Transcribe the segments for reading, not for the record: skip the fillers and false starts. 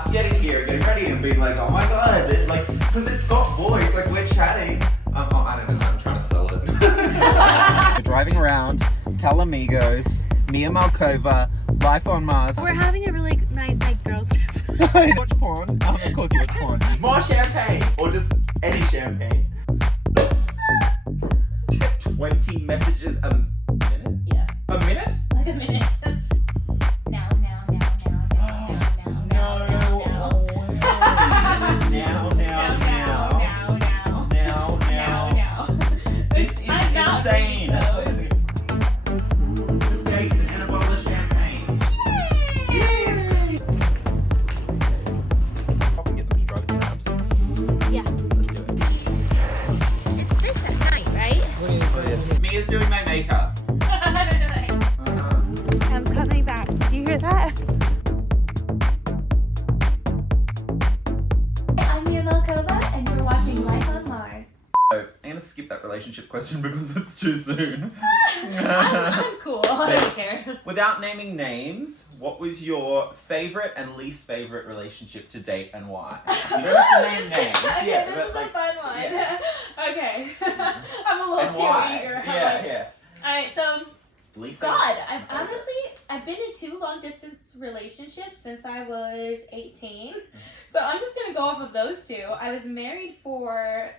us getting here, getting ready, and being like, oh my god, it's like, because it's got voice, like we're chatting. I don't know, I'm trying to sell it. We're driving around, Calamigos, me and Malkova, Lyfe on Maas. We're having a really nice like girls trip. I watch porn. Of course you watch porn. More champagne, or just any champagne. 20 messages a minute? Yeah. A minute? Like a minute. Now. This is insane. The steaks and a bottle of champagne. Yay! Probably get them to drive us around. Yeah. Let's do it. It's this at night, right? Mia's doing my makeup. I'm coming back. Do you hear that? I'm Mia Malkova, and you're watching Lyfe on Mars. I'm gonna skip that relationship question because it's too soon. I'm cool. I don't care. Without naming names, what was your favorite and least favorite relationship to date and why? You don't have to name names. Okay, but this is like, a fun one. yeah. Okay. I'm a little and too why? eager. Yeah. Alright, so Least God, favorite. I've been in 2 long distance relationships since I was 18. So I'm just gonna go off of those 2. I was married for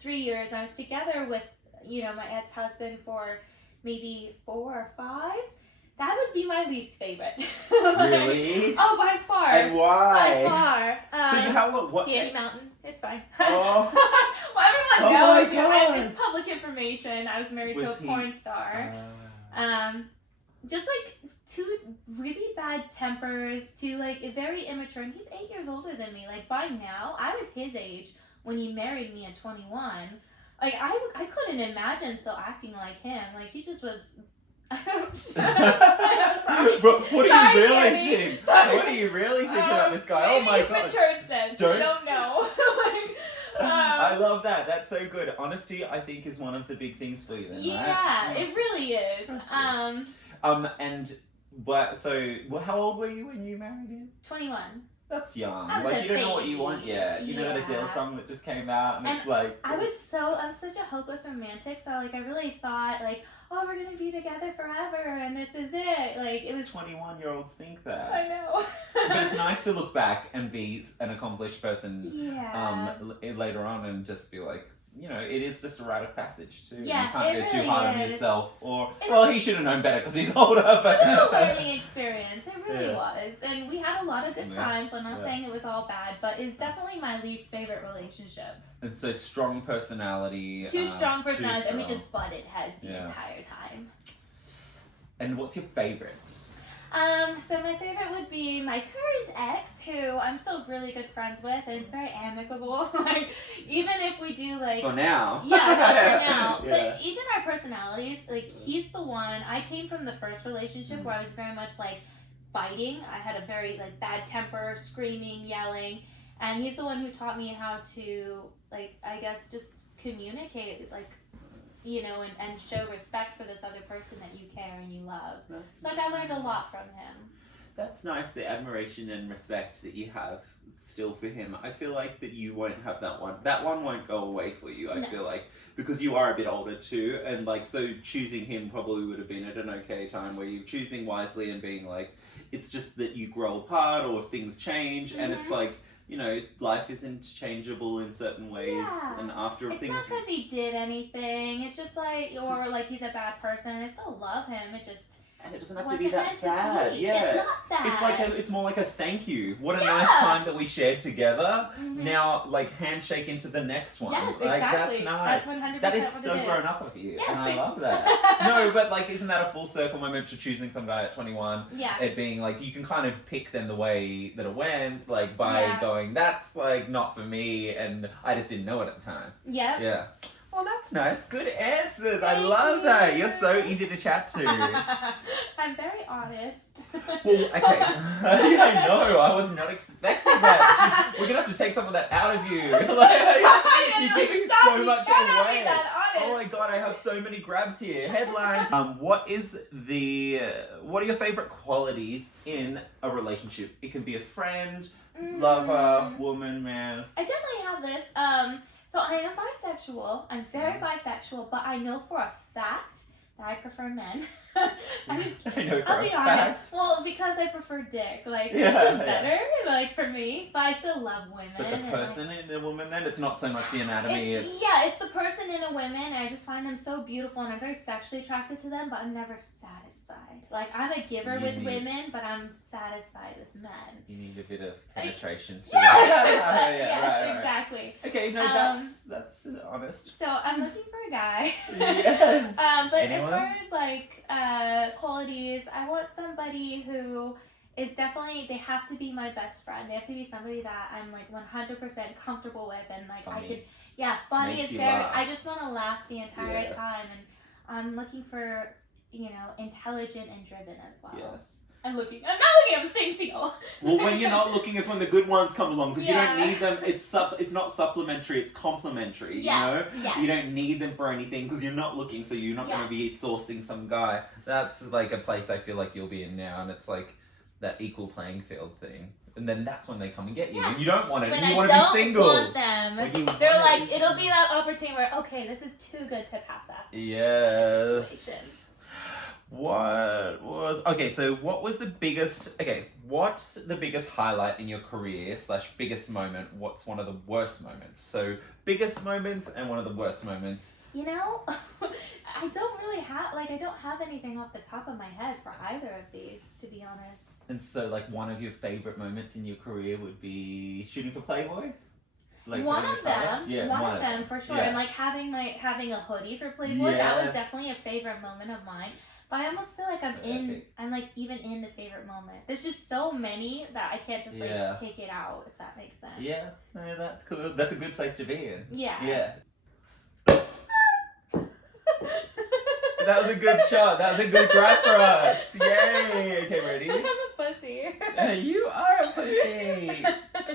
3 years. I was together with, my ex-husband for maybe 4 or 5. That would be my least favorite. Really? Oh, by far. And why? By far. So you have what? Danny Mountain. It's fine. Oh. Well, everyone Oh my knows. God. It's public information. I was married to a porn star. Just like 2 really bad tempers, 2 like very immature, and he's 8 years older than me. Like by now, I was his age when he married me at 21. Like I couldn't imagine still acting like him. Like he just was. But what are you really thinking? What are you really thinking about this guy? Oh my god. Matured sense. I don't know. I love that. That's so good. Honesty, I think, is one of the big things for you then, yeah, right? it really is. How old were you when you married him? 21. That's young. I was Like a you don't know what you baby. want yet. You know the Dill Yeah. song that just came out, and it's like I was such a hopeless romantic. So like I really thought like, oh, we're gonna be together forever, and this is it. Like it was. 21-year-olds think that. I know. But it's nice to look back and be an accomplished person. Yeah. Later on, and just be like, it is just a rite of passage too. Yeah, You can't it go too really hard on is. yourself. He should have known better because he's older. But It was a learning experience. It really Yeah. was, and we had a lot of good Yeah. times. So I'm not Yeah. saying it was all bad, but it's definitely my least favorite relationship. And so strong personality. 2 strong too personalities, and we strong. just butted heads the Yeah. entire time. And what's your favorite? So my favorite would be my current ex, who I'm still really good friends with, and it's very amicable. Like, even if we do like For now. yeah, no, for now. Yeah. But even our personalities, like he's the one. I came from the first relationship where I was very much like fighting. I had a very like bad temper, screaming, yelling, and he's the one who taught me how to like I guess just communicate like. And show respect for this other person that you care and you love. So like I learned a lot from him. That's nice, the admiration and respect that you have still for him. I feel like that you won't have that one. That one won't go away for you, I feel like. Because you are a bit older too, and like, so choosing him probably would have been at an okay time where you're choosing wisely and being like, it's just that you grow apart or things change, and it's like, life is interchangeable in certain ways, and after it's things... not because he did anything, it's just like, or like he's a bad person, I still love him, it just... And it doesn't have to be that sad. Be. Yeah. It's not sad. It's more like a thank you. What a nice time that we shared together. Mm-hmm. Now, like, handshake into the next one. Yes, like, exactly. That's nice. That's 100% That is what so it is. grown up of you. Yes, and I love you. that. No, but like, isn't that a full circle moment to choosing some guy at 21? Yeah. It being like, you can kind of pick then the way that it went, like, by going, that's like not for me, and I just didn't know it at the time. Yep. Yeah. Well, Well, that's nice. Good answers. I Thank love that. you. You're so easy to chat to. I'm very honest. Well, okay. I know. I was not expecting that. We're gonna have to take some of that out of you. You're giving so much away. Oh my god, I have so many grabs here. Headlines. What are your favorite qualities in a relationship? It can be a friend, lover, woman, man. I definitely have this. So I am bisexual. I'm very bisexual, but I know for a fact that I prefer men. I'll be honest. Well, because I prefer dick. Like, it's just better, like, for me. But I still love women. But the person in the woman, then? It's not so much the anatomy, it's... Yeah, it's the person in a woman, and I just find them so beautiful, and I'm very sexually attracted to them, but I'm never satisfied. Like, I'm a giver with women, but I'm satisfied with men. You need a bit of penetration. Yes, exactly. Okay, no, that's honest. So, I'm looking for a guy. Yeah. But as far as, like, qualities, I want somebody who is definitely, they have to be my best friend. They have to be somebody that I'm, like, 100% comfortable with, and, like, funny. I could, funny Makes is you very, laugh. I just want to laugh the entire time, and I'm looking for, intelligent and driven as well. Yes. I'm not looking, I'm staying single. Well, when you're not looking is when the good ones come along, because you don't need them. It's not supplementary, it's complementary, Yes. You don't need them for anything because you're not looking, so you're not going to be sourcing some guy. That's like a place I feel like you'll be in now, and it's like that equal playing field thing. And then that's when they come and get you. When you don't want it, when you want to be single. Want them, they're like, it'll be that opportunity where, okay, this is too good to pass up. Yes. What's the biggest highlight in your career / biggest moment? What's one of the worst moments? So biggest moments and one of the worst moments. I don't really have, I don't have anything off the top of my head for either of these, to be honest. And so, one of your favorite moments in your career would be shooting for Playboy? One of them for sure. Yeah. And having a hoodie for Playboy, that was definitely a favorite moment of mine. But I almost feel like I'm even in the favorite moment. There's just so many that I can't just pick it out, if that makes sense. Yeah, no, that's cool. That's a good place to be in. Yeah. Yeah. That was a good shot. That was a good grab for us. Yay. Okay, ready? I'm a pussy. You are a pussy.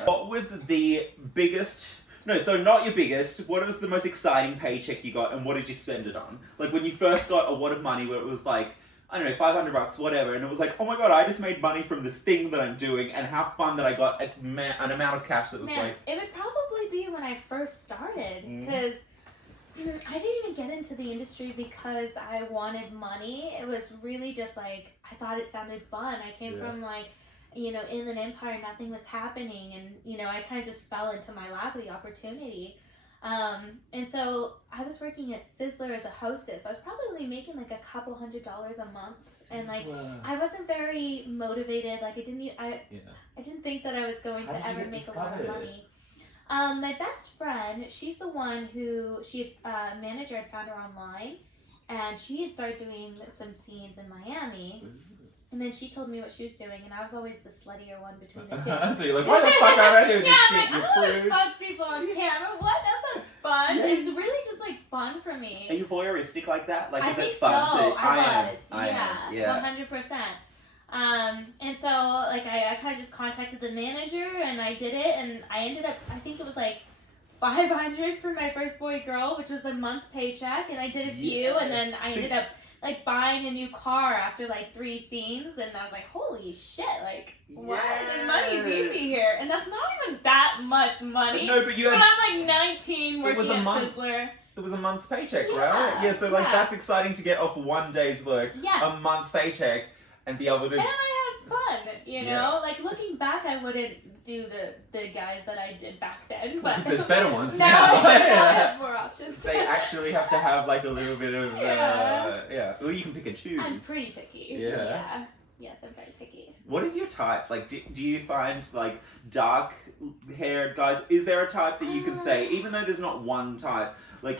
What was the biggest... No, so not your biggest. What was the most exciting paycheck you got, and what did you spend it on? Like, when you first got a wad of money where it was like, I don't know, $500, whatever, and it was like, oh my god, I just made money from this thing that I'm doing, and how fun that I got an amount of cash that was it would probably be when I first started, because I didn't even get into the industry because I wanted money. It was really just I thought it sounded fun. I came from Inland Empire, nothing was happening, and I kind of just fell into my lap with the opportunity. And so I was working at Sizzler as a hostess. I was probably only making a couple $100 a month, and I wasn't very motivated. I didn't think that I was going to ever make a lot of money. My best friend, she's the one who manager had found her online, and she had started doing some scenes in Miami. And then she told me what she was doing, and I was always the sluttier one between the two. So you're like, why the fuck am I doing this shit? I want to fuck people on camera. What? That sounds fun. Yeah. It was really just fun for me. Are you voyeuristic like that? I think is it fun so. too? I was. I am. 100%. And so I kind of just contacted the manager, and I did it, and I ended up, I think it was $500 for my first boy girl, which was a month's paycheck, and I did a few, and then I ended up buying a new car after 3 scenes, and I was like, holy shit, what? Money's easy here. And that's not even that much money. No, but I'm 19 working at Sizzler. It was a month's paycheck, right? Yeah, so that's exciting to get off one day's work, a month's paycheck, and be able to... And I had fun, you know? Looking back, I wouldn't do the guys that I did back then, but... Because there's better ones now. I have more options. They actually have to have a little bit of... Well, you can pick and choose. I'm pretty picky. Yeah. Yes, I'm very picky. What is your type? Do you find dark-haired guys? Is there a type that you can say, even though there's not one type,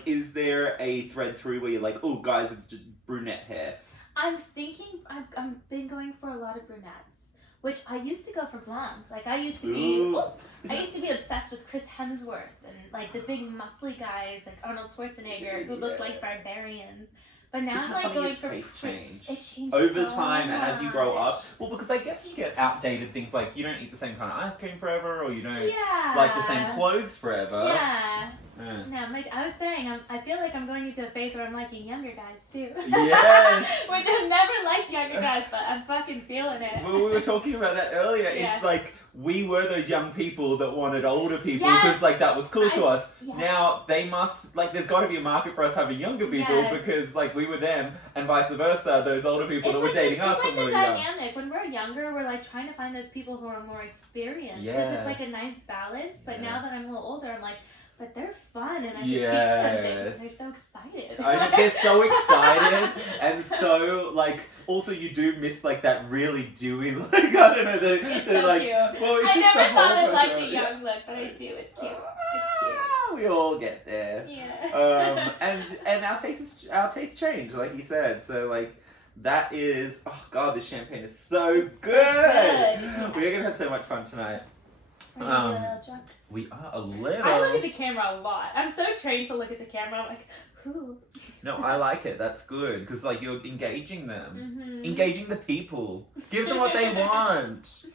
is there a thread through where you're oh, guys with brunette hair? I'm thinking, I've been going for a lot of brunettes, which I used to go for blondes. Like I used to be obsessed with Chris Hemsworth and like the big muscly guys like Arnold Schwarzenegger who looked like barbarians. But now I'm like going for change. It changed over so time and as you grow much. up. Well, because I guess you get outdated things like you don't eat the same kind of ice cream forever, or you don't Yeah. like the same clothes forever. Yeah. Yeah. No, I was saying, I feel like I'm going into a phase where I'm liking younger guys too. Yes. Which I've never liked younger guys, but I'm fucking feeling it. Well, we were talking about that earlier. Yeah. It's like we were those young people that wanted older people because like that was cool to us. Yes. Now they must like there's got to be a market for us having younger people because like we were them and vice versa. Those older people that were dating us when we were young. It's like the dynamic. When we're younger, we're like trying to find those people who are more experienced because it's like a nice balance. But now that I'm a little older, I'm like, but they're fun and I can teach them things. And they're so excited. They're so excited and so like. Also, you do miss like that really dewy like I don't know the it's so like, cute. Well, it's I just never the thought whole I'd like the process. young look, but I do. It's cute. We all get there. Yeah. And our tastes change, like you said. So like that is god, this champagne is so good. We're gonna have so much fun tonight. Are you a little drunk? We are a little. I look at the camera a lot. I'm so trained to look at the camera. I'm like, who? No, I like it. That's good because like you're engaging them, Mm-hmm. engaging the people. Give them what they want.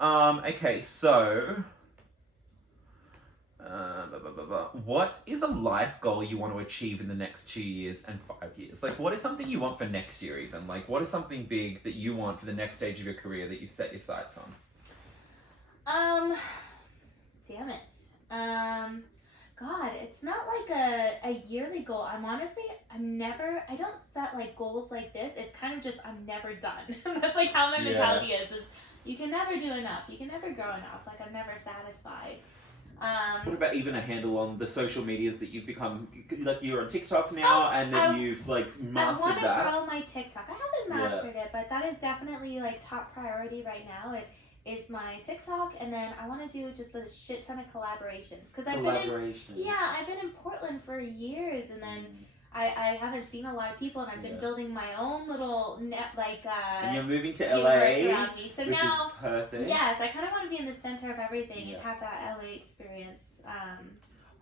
Okay, so. What is a life goal you want to achieve in the next 2 years and 5 years? Like, what is something you want for next year, even? Like, what is something big that you want for the next stage of your career that you've set your sights on? Damn it. God, it's not like a yearly goal. I don't set like goals like this. It's kind of just, I'm never done. That's like how my mentality is you can never do enough. You can never grow enough. Like, I'm never satisfied. What about even a handle on the social medias that you've become, like you're on TikTok now and that you've like mastered that? I want to grow my TikTok. I haven't mastered it, but that is definitely like top priority right now. It is my TikTok, and then I want to do just a shit ton of collaborations. Cause I've been in Portland for years, and then I haven't seen a lot of people, and I've been building my own little net, like and you're moving to LA around me. So which now, is perfect. Yes, I kind of want to be in the center of everything and have that LA experience.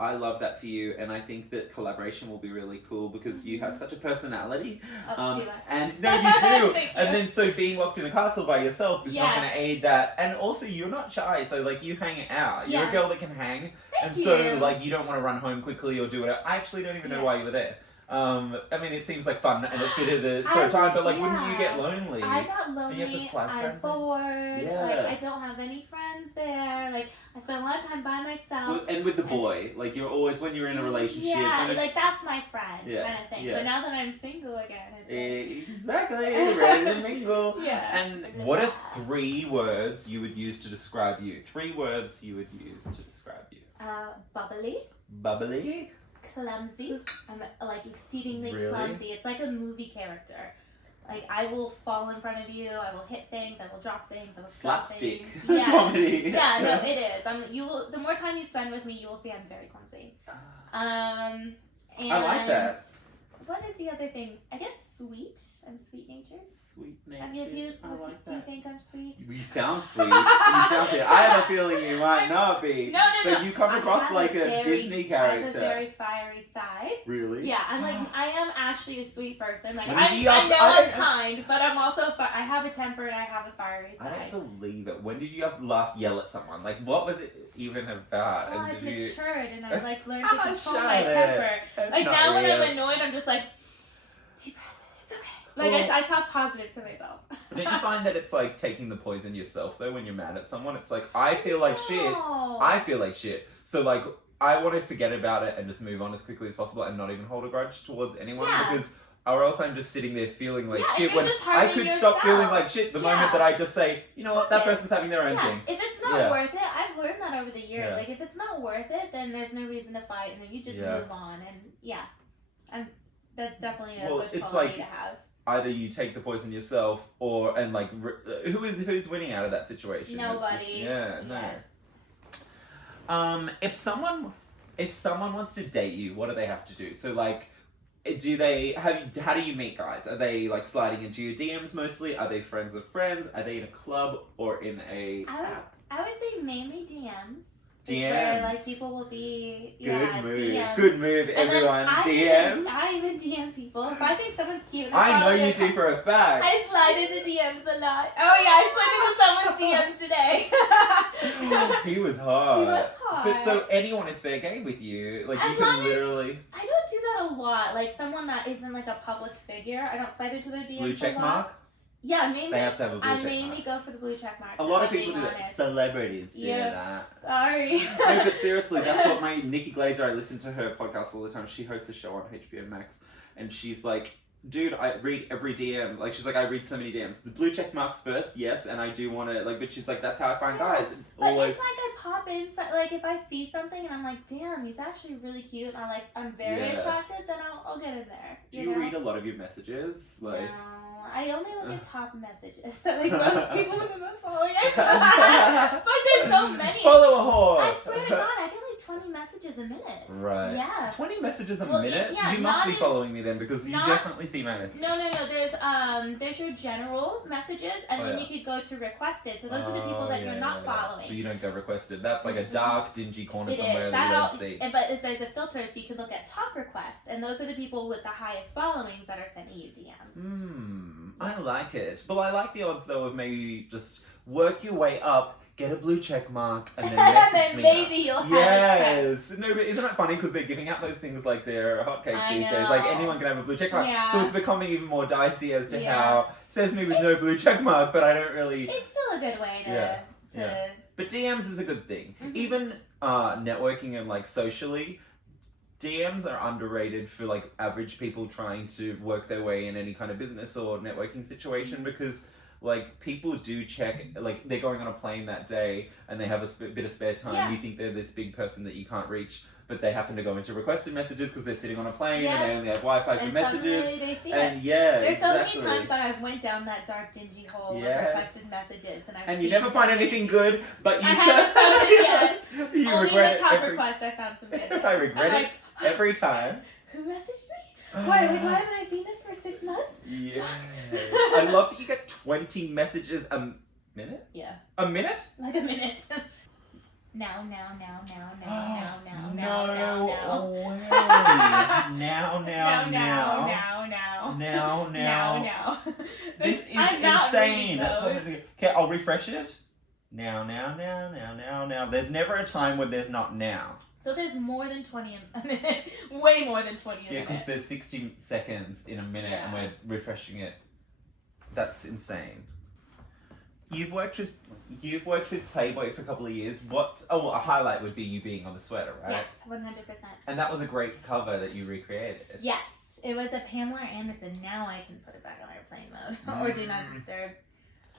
I love that for you, and I think that collaboration will be really cool because you have such a personality. Do I? And no, you do. Thank And you. then so being locked in a castle by yourself is not going to aid that. And also, you're not shy, so like you hang out. You're a girl that can hang, so like you don't want to run home quickly or do whatever. I actually don't even know why you were there. I mean, it seems like fun and it fitted for a time, but like, wouldn't you get lonely? I got lonely. And you have to fly I'm friends. bored. Like, I don't have any friends there. Like, I spend a lot of time by myself. And with the boy, like you're always when you're in a relationship. Yeah, like that's my friend kind of thing. Yeah. But now that I'm single again, it's exactly, ready to mingle. Yeah. And what are 3 words you would use to describe you? 3 words you would use to describe you. Bubbly. Bubbly. Clumsy. I'm like exceedingly clumsy. It's like a movie character. Like, I will fall in front of you, I will hit things, I will drop things, I will slapstick things. comedy. Yeah, no, it is. The more time you spend with me, you will see I'm very clumsy. And I like that. What is the other thing? I guess sweet. I'm sweet-natured. Sweet-natured. Do you think I'm sweet? You sound sweet. You sound sweet. I have a feeling you might not be. No. But you come across like a Disney character. I have a very fiery side. Really? Yeah, I am actually a sweet person. Like, I know I'm kind, but I'm also I have a temper and I have a fiery side. I don't believe it. When did you last yell at someone? Like, what was it even about? Well, I've matured and I've like learned to Oh, control my temper. That's like not now when I'm real. annoyed, I'm just like, deep breath, it's okay. Like, I talk positive to myself. Don't you find that it's like taking the poison yourself though when you're mad at someone? It's like, I feel like shit. I feel like shit. So like, I want to forget about it and just move on as quickly as possible and not even hold a grudge towards anyone because, or else I'm just sitting there feeling like shit when I could stop feeling like shit the moment that I just say, you know what, that person's having their own thing. If it's not worth it, I've learned that over the years. Like, if it's not worth it, then there's no reason to fight and then you just move on. And that's definitely a good quality to have. Either you take the poison yourself, or who's winning out of that situation? Nobody. If someone wants to date you, what do they have to do? So like, how do you meet guys? Are they like sliding into your DMs mostly? Are they friends of friends? Are they in a club or in a app? I would say mainly DMs. DMs. Where, like, people will be, Good move. DMs. Good move, And everyone. then DMs. I even DM people. If I think someone's cute, I know you do for a fact. I slide into DMs a lot. Oh yeah, I slid into someone's DMs today. He was hot. He was hot. But so anyone is fair game with you. Like, As you long can as- literally... I don't do that a lot. Like, someone that isn't like a public figure, I don't slide into their DMs Blue check a lot. mark? Yeah, mainly. They have to have a blue I check mainly mark. go for the blue check marks. A lot of if I'm people do being that. honest. Celebrities do Yeah. that. Sorry. No, but seriously, that's what my Nikki Glazer, I listen to her podcast all the time. She hosts a show on HBO Max, and she's like, dude, I read every DM. Like, she's like, I read so many DMs. The blue check marks first, yes, and I do want to, like, but she's like, that's how I find guys. But Always. it's like I pop in, like if I see something and I'm like, damn, he's actually really cute, and I'm very Yeah. attracted, then I'll get in there. Do you read a lot of your messages? Like, No, I only look at top messages. So like most people with the most following. But there's so many. Follow a horse. I swear to God, I get like 20 messages a minute. Right. Yeah. 20 messages a Well, minute? yeah, You must not be in- following me then, because you not- definitely see my messages. No. There's your general messages, and Oh, then yeah. you could go to requested. So those are the people that you're not following. So you don't go requested. That's like a Mhm. dark, dingy corner It somewhere is. that you don't That see. but if there's a filter, so you can look at top requests, and those are the people with the highest followings that are sending you DMs. I like it. But I like the odds though of maybe just work your way up, get a blue check mark, and then message then me. maybe you'll have a Yes. No, but isn't it funny because they're giving out those things like they're hotcakes I these days. know. Like anyone can have a blue check mark. Yeah. So it's becoming even more dicey as to Yeah. how says me with no blue check mark, but I don't really. It's still a good way to. Yeah. to Yeah. But DMs is a good thing. Mhm. Even networking and like socially, DMs are underrated for like average people trying to work their way in any kind of business or networking situation, because like people do check, like they're going on a plane that day and they have a bit of spare time. Yeah. You think they're this big person that you can't reach, but they happen to go into requested messages because they're sitting on a plane Yeah. and they only have Wi-Fi for and messages. suddenly they see it. And yeah, There's so exactly. many times that I've went down that dark, dingy hole of Yes. requested messages, and I've And you seen never find something. anything good, but you I haven't found it yet. You Only regret the top it every, request I found some good. I regret I'm it like, every time. who messaged me? Why haven't I seen this for 6 months? Yeah. I love that you get 20 messages a minute? Yeah, A minute? like a minute. Now. No Now. way. Now. This is I'm not insane. reading That's those. something. Okay, I'll refresh it. Now. There's never a time when there's not now. So there's more than 20 a minute. Way more than 20 a Yeah, minute. because there's 60 seconds in a minute and Yeah. we're refreshing it. That's insane. You've worked with Playboy for a couple of years. A highlight would be you being on the sweater, right? Yes, 100%. And that was a great cover that you recreated. Yes, it was a Pamela Anderson. Now I can put it back on airplane mode or do not disturb.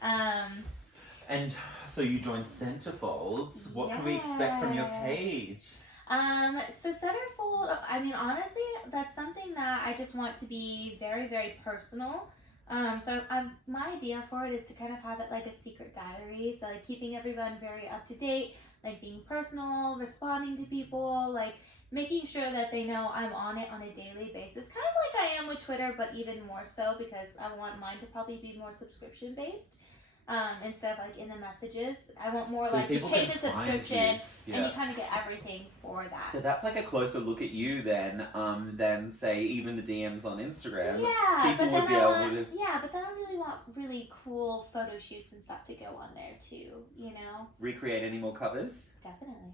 And so you joined Centerfolds. What can we expect from your Yes. page? So Centerfold, I mean, honestly, that's something that I just want to be very, very personal. My idea for it is to kind of have it like a secret diary. So like keeping everyone very up to date, like being personal, responding to people, like making sure that they know I'm on it on a daily basis. Kind of like I am with Twitter, but even more so because I want mine to probably be more subscription based. Instead of like in the messages. I want more So like you people pay can the find subscription you. and Yeah. you kind of get everything for that. So that's like a closer look at you than say even the DMs on Instagram. Yeah, People but would then be I able want, to- but then I really want really cool photo shoots and stuff to go on there too, you know? Recreate any more covers? Definitely.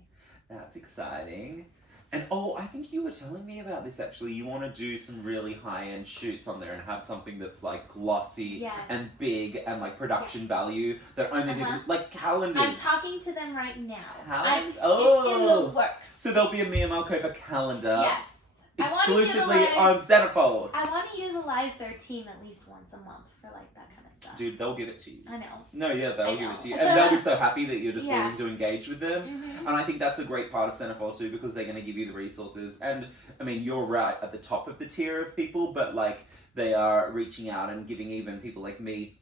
That's exciting. And I think you were telling me about this actually. You want to do some really high-end shoots on there and have something that's like glossy Yes. and big and like production Yes. value that only people, like calendars. I'm talking to them right now. It's in Oh. the works. So there'll be a Mia Malkova calendar Yes. I wanna exclusively utilize- on Centerfold. I want to utilize their team at least once a month for like that kind of stuff. Dude, they'll give it to you. I know. No, yeah, I they'll give know. it to you. And they'll be so happy that you're just Yeah. willing to engage with them. Mm-hmm. And I think that's a great part of Centerfold too, because they're going to give you the resources. And I mean, you're right at the top of the tier of people, but like they are reaching out and giving even people like me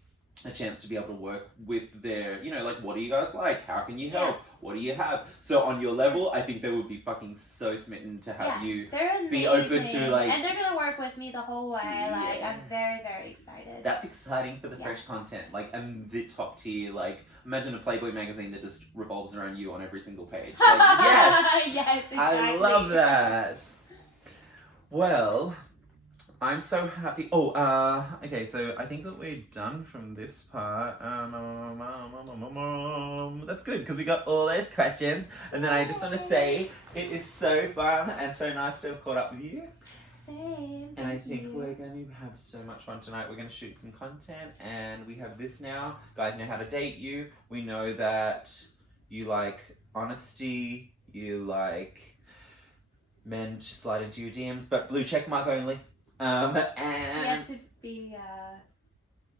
a chance to be able to work with their, you know, like, what do you guys like? How can you help? What do you have? So on your level, I think they would be fucking so smitten to have you be open to, like... And they're going to work with me the whole way. Like, I'm very, very excited. That's exciting for the fresh content. Like, and the top tier, like, imagine a Playboy magazine that just revolves around you on every single page. Like, yes! Yes, exactly. I love that. Well... I'm so happy. Okay, so I think that we're done from this part. That's good, because we got all those questions. And then I just want to say, it is so fun and so nice to have caught up with you. Same. And I think we're going to have so much fun tonight. We're going to shoot some content, and we have this now. Guys know how to date you. We know that you like honesty, you like men to slide into your DMs, but blue check mark only. And you have to be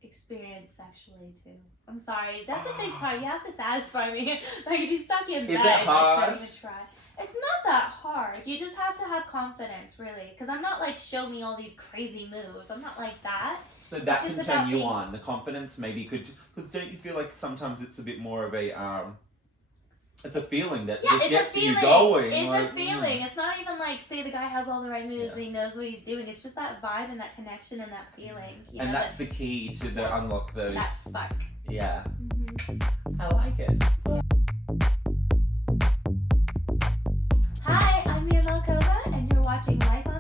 experienced sexually too. I'm sorry, that's a big part. You have to satisfy me. Like, if you stuck in bed, is it hard? Like, don't even try. It's not that hard. You just have to have confidence, really. Because I'm not like, show me all these crazy moves. I'm not like that. So that can turn you on. The confidence maybe could, because don't you feel like sometimes it's a bit more of a it's a feeling that just gets you going. It's like, a feeling. It's not even like, say the guy has all the right moves and he knows what he's doing. It's just that vibe and that connection and that feeling. And that's the key to unlock those. That spark. Yeah. Mm-hmm. I like it. Hi, I'm Malkova, and you're watching Lyfe